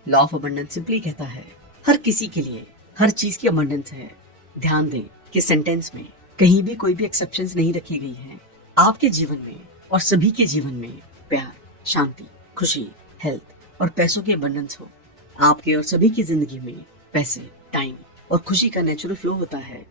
लॉ ऑफ अबंडेंस सिंपली कहता है, हर किसी के लिए हर चीज की अबंडेंस है। ध्यान दें कि सेंटेंस में कहीं भी कोई भी एक्सेप्शंस नहीं रखी गई है। आपके जीवन में और सभी के जीवन में प्यार, शांति, खुशी, हेल्थ और पैसों की अबंडेंस हो। आपके और सभी की जिंदगी में पैसे, टाइम और खुशी का नेचुरल फ्लो होता है।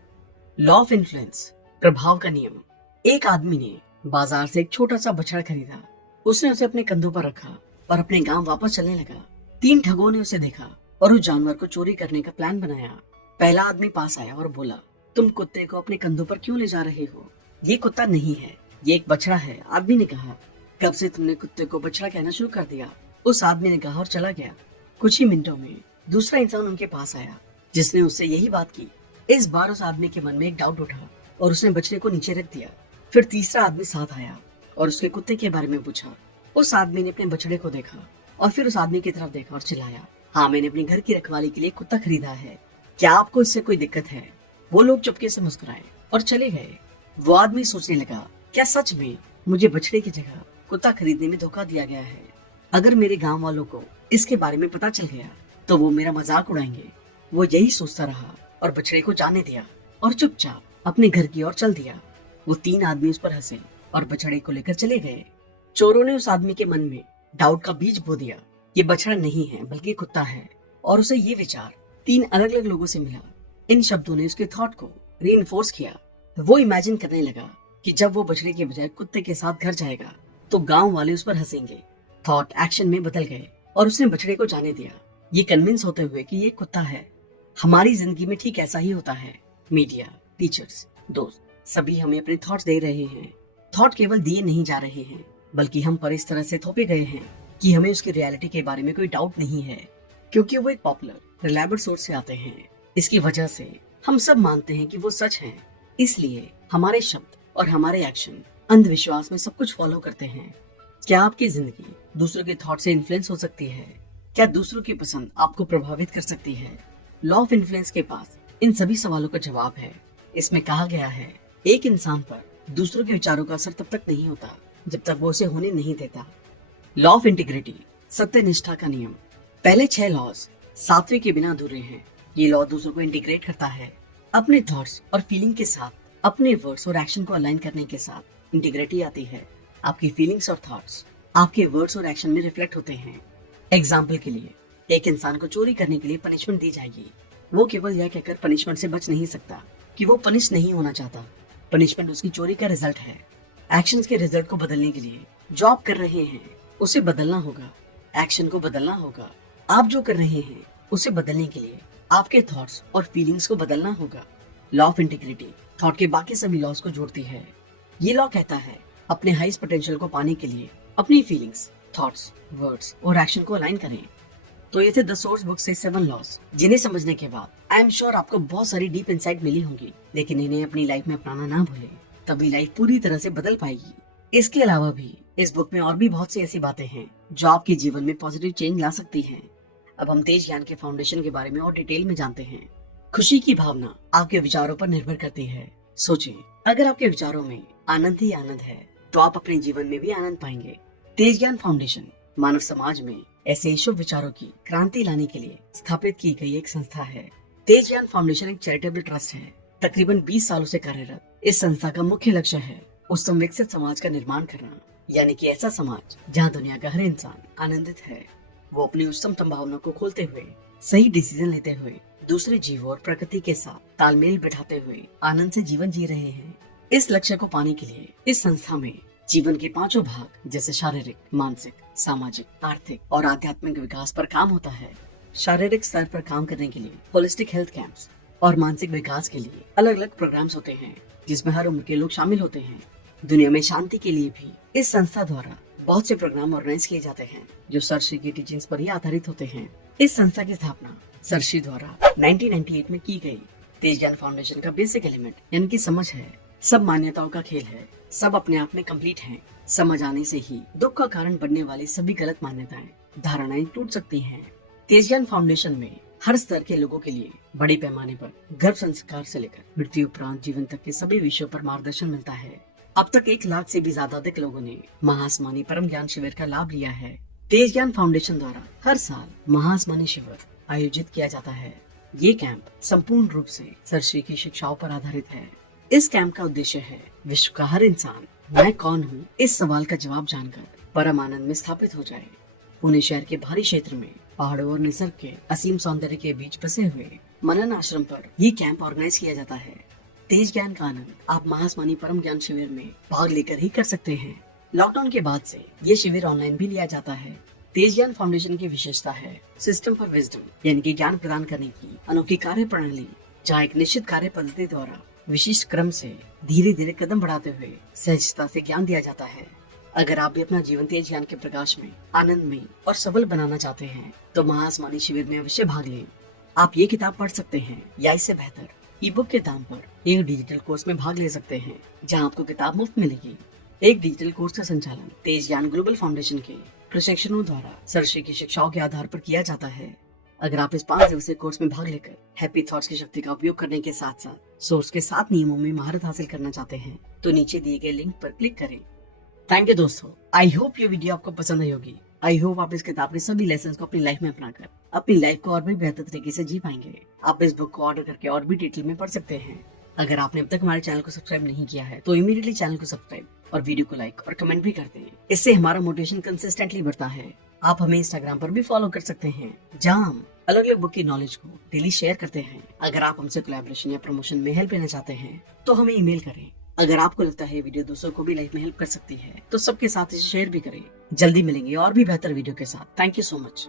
लॉ ऑफ इन्फ्लुएंस, प्रभाव का नियम। एक आदमी ने बाजार से एक छोटा सा बछड़ा खरीदा। उसने उसे अपने कंधों पर रखा और अपने गांव वापस चलने लगा। 3 ठगों ने उसे देखा और उस जानवर को चोरी करने का प्लान बनाया। पहला आदमी पास आया और बोला, तुम कुत्ते को अपने कंधों पर क्यों ले जा रहे हो? ये कुत्ता नहीं है, ये एक बछड़ा है। आदमी ने कहा, कब से तुमने कुत्ते को बछड़ा कहना शुरू कर दिया? उस आदमी ने कहा और चला गया। कुछ ही मिनटों में दूसरा इंसान उनके पास आया, जिसने उससे यही बात की। इस बार उस आदमी के मन में एक डाउट उठा और उसने बछड़े को नीचे रख दिया। फिर तीसरा आदमी साथ आया और उसके कुत्ते के बारे में पूछा। उस आदमी ने अपने बछड़े को देखा और फिर उस आदमी की तरफ देखा और चिल्लाया, हाँ, मैंने अपने घर की रखवाली के लिए कुत्ता खरीदा है, क्या आपको इससे कोई दिक्कत है? वो लोग चुपके से मुस्कुराए और चले गए। वो आदमी सोचने लगा, क्या सच में मुझे बछड़े की जगह कुत्ता खरीदने में धोखा दिया गया है? अगर मेरे गांव वालों को इसके बारे में पता चल गया तो वो मेरा मजाक उड़ाएंगे। वो यही सोचता रहा और बछड़े को जाने दिया और चुपचाप अपने घर की ओर चल दिया। वो 3 आदमी उस पर हंसे और बछड़े को लेकर चले गए। चोरों ने उस आदमी के मन में डाउट का बीज बो दिया, ये बछड़ा नहीं है बल्कि कुत्ता है। और उसे ये विचार 3 अलग अलग लोगों से मिला। इन शब्दों ने उसके थॉट को रीइंफोर्स किया। वो इमेजिन करने लगा कि जब वो बछड़े के बजाय कुत्ते के साथ घर जाएगा तो गांव वाले उस पर हंसेंगे। थॉट एक्शन में बदल गए और उसने बछड़े को जाने दिया, ये कन्विंस होते हुए कि ये कुत्ता है। हमारी जिंदगी में ठीक ऐसा ही होता है। मीडिया, टीचर्स, दोस्त सभी हमें अपने थॉट्स दे रहे हैं। थॉट केवल दिए नहीं जा रहे हैं, बल्कि हम पर इस तरह से थोपे गए हैं कि हमें उसकी रियलिटी के बारे में कोई डाउट नहीं है, क्योंकि वो एक पॉपुलर रिलायबल सोर्स से आते हैं। इसकी वजह से हम सब मानते हैं कि वो सच है। इसलिए हमारे शब्द और हमारे एक्शन अंधविश्वास में सब कुछ फॉलो करते हैं। क्या आपकी जिंदगी दूसरों के थॉट से इन्फ्लुएंस हो सकती है? क्या दूसरों की पसंद आपको प्रभावित कर सकती है? लॉ ऑफ इन्फ्लुएंस के पास इन सभी सवालों का जवाब है। इसमें कहा गया है, एक इंसान पर दूसरों के विचारों का असर तब तक नहीं होता जब तक वो उसे होने नहीं देता। लॉ ऑफ इंटीग्रिटी, सत्यनिष्ठा का नियम। पहले 6 लॉज 7वें के बिना अधूरे हैं। ये लॉ दूसरों को इंटीग्रेट करता है। अपने थॉट्स और फीलिंग के साथ अपने वर्ड्स और एक्शन को अलाइन करने के साथ इंटीग्रिटी आती है। आपकी फीलिंग्स और थॉट्स आपके वर्ड्स और एक्शन में रिफ्लेक्ट होते हैं। एग्जाम्पल के लिए, एक इंसान को चोरी करने के लिए पनिशमेंट दी जाएगी। वो केवल यह कहकर पनिशमेंट से बच नहीं सकता कि वो पनिश नहीं होना चाहता। पनिशमेंट उसकी चोरी का रिजल्ट है। एक्शंस के रिजल्ट को बदलने के लिए जो आप कर रहे हैं उसे बदलना होगा। एक्शन को बदलना होगा। आप जो कर रहे हैं उसे बदलने के लिए आपके थॉट्स और फीलिंग्स को बदलना होगा। लॉ ऑफ इंटीग्रिटी थॉट के बाकी सभी लॉज को जोड़ती है। ये लॉ कहता है, अपने हाईएस्ट पोटेंशियल को पाने के लिए अपनी फीलिंग्स, थॉट्स, वर्ड्स और एक्शन को अलाइन करें। तो ये थे द सोर्स बुक से 7 लॉज, जिन्हें समझने के बाद आई एम श्योर आपको बहुत सारी डीप इंसाइट मिली होंगी। लेकिन इन्हें अपनी लाइफ में अपनाना ना भूलें, तभी लाइफ पूरी तरह से बदल पाएगी। इसके अलावा भी इस बुक में और भी बहुत सी ऐसी बातें हैं जो आपके जीवन में पॉजिटिव चेंज ला सकती हैं। अब हम तेज ज्ञान के फाउंडेशन के बारे में और डिटेल में जानते हैं। खुशी की भावना आपके विचारों पर निर्भर करती है। सोचें, अगर आपके विचारों में आनंद ही आनंद है तो आप अपने जीवन में भी आनंद पाएंगे। तेज ज्ञान फाउंडेशन मानव समाज में ऐसे शुभ विचारों की क्रांति लाने के लिए स्थापित की गई एक संस्था है। तेज ज्ञान फाउंडेशन एक चैरिटेबल ट्रस्ट है, तकरीबन 20 सालों से कार्यरत। इस संस्था का मुख्य लक्ष्य है उत्तम विकसित समाज का निर्माण करना, यानी कि ऐसा समाज जहाँ दुनिया का हर इंसान आनंदित है, वो अपनी उच्चतम भावना को खोलते हुए, सही डिसीजन लेते हुए, दूसरे जीवों और प्रकृति के साथ तालमेल बिठाते हुए आनंद से जीवन जी रहे हैं। इस लक्ष्य को पाने के लिए इस संस्था में जीवन के 5 भाग जैसे शारीरिक, मानसिक, सामाजिक, आर्थिक और आध्यात्मिक विकास पर काम होता है। शारीरिक स्तर पर काम करने के लिए होलिस्टिक हेल्थ कैंप्स और मानसिक विकास के लिए अलग अलग प्रोग्राम्स होते हैं, जिसमें हर उम्र के लोग शामिल होते हैं। दुनिया में शांति के लिए भी इस संस्था द्वारा बहुत से प्रोग्राम ऑर्गेनाइज किए जाते हैं, जो सर श्री की टीचिंग्स पर ही आधारित होते हैं। इस संस्था की स्थापना सर श्री द्वारा 1998 में की गई। तेज ज्ञान फाउंडेशन का बेसिक एलिमेंट यानी कि समझ है। सब मान्यताओं का खेल है, सब अपने आप में कंप्लीट हैं। समझ आने से ही दुख का कारण बनने वाली सभी गलत मान्यताएं, धारणाएं टूट सकती हैं। तेज ज्ञान फाउंडेशन में हर स्तर के लोगों के लिए बड़े पैमाने पर गर्भ संस्कार से लेकर मृत्यु उपरांत जीवन तक के सभी विषयों पर मार्गदर्शन मिलता है। अब तक 1 लाख से भी ज्यादा अधिक लोगों ने महाआसमानी परम ज्ञान शिविर का लाभ लिया है। तेज ज्ञान फाउंडेशन द्वारा हर साल महाआसमानी शिविर आयोजित किया जाता है। ये कैंप संपूर्ण रूप से सर श्री की शिक्षाओं पर आधारित है। इस कैंप का उद्देश्य है विश्व का हर इंसान मैं कौन हूँ इस सवाल का जवाब जानकर परम आनंद में स्थापित हो जाए। पुणे शहर के भारी क्षेत्र में पहाड़ों और निसर्ग के असीम सौंदर्य के बीच बसे हुए मनन आश्रम पर ये कैंप ऑर्गेनाइज किया जाता है। तेज ज्ञान का आनंद आप महाआसमानी परम ज्ञान शिविर में भाग लेकर ही कर सकते हैं। लॉकडाउन के बाद से ये शिविर ऑनलाइन भी लिया जाता है। तेज ज्ञान फाउंडेशन की विशेषता है सिस्टम फॉर विजडम, यानी कि ज्ञान प्रदान करने की अनोखी कार्य प्रणाली, जहाँ एक निश्चित कार्य पद्धति द्वारा विशिष्ट क्रम से धीरे धीरे कदम बढ़ाते हुए सहजता से ज्ञान दिया जाता है। अगर आप भी अपना जीवन तेज ज्ञान के प्रकाश में आनंदमय और सबल बनाना चाहते हैं, तो महाआसमानी शिविर में अवश्य भाग लें। आप ये किताब पढ़ सकते हैं या इससे बेहतर ई बुक के दाम पर एक डिजिटल कोर्स में भाग ले सकते हैं, जहां आपको किताब मुफ्त मिलेगी। एक डिजिटल कोर्स का संचालन तेज ज्ञान ग्लोबल फाउंडेशन के प्रशिक्षणों द्वारा सर श्री की शिक्षाओं के आधार पर किया जाता है। अगर आप इस 5 दिवसीय कोर्स में भाग लेकर हैप्पी थॉट्स की शक्ति का उपयोग करने के साथ साथ सोर्स के 7 नियमों में महारत हासिल करना चाहते हैं, तो नीचे दिए गए लिंक पर क्लिक करें। थैंक यू दोस्तों, आई होप ये वीडियो आपको पसंद आई होगी। आई होप आप इस किताब के सभी लेसन को अपनी लाइफ में अपनाकर अपनी लाइफ को और भी बेहतर तरीके से जी पाएंगे। आप इस बुक को ऑर्डर करके और भी डिटेल में पढ़ सकते हैं। अगर आपने अब तक हमारे चैनल को सब्सक्राइब नहीं किया है, तो इमीडिएटली चैनल को सब्सक्राइब और वीडियो को लाइक और कमेंट भी करते हैं। इससे हमारा मोटिवेशन कंसिस्टेंटली बढ़ता है। आप हमें इंस्टाग्राम पर भी फॉलो कर सकते हैं, जहां हम अलग अलग बुक की नॉलेज को डेली शेयर करते हैं। अगर आप हमसे कोलैबोरेशन या प्रमोशन में हेल्प लेना चाहते हैं, तो हमें ईमेल करें। अगर आपको लगता है वीडियो दूसरों को भी लाइफ में हेल्प कर सकती है, तो सबके साथ इसे शेयर भी करें। जल्दी मिलेंगे और भी बेहतर वीडियो के साथ। Thank you so much.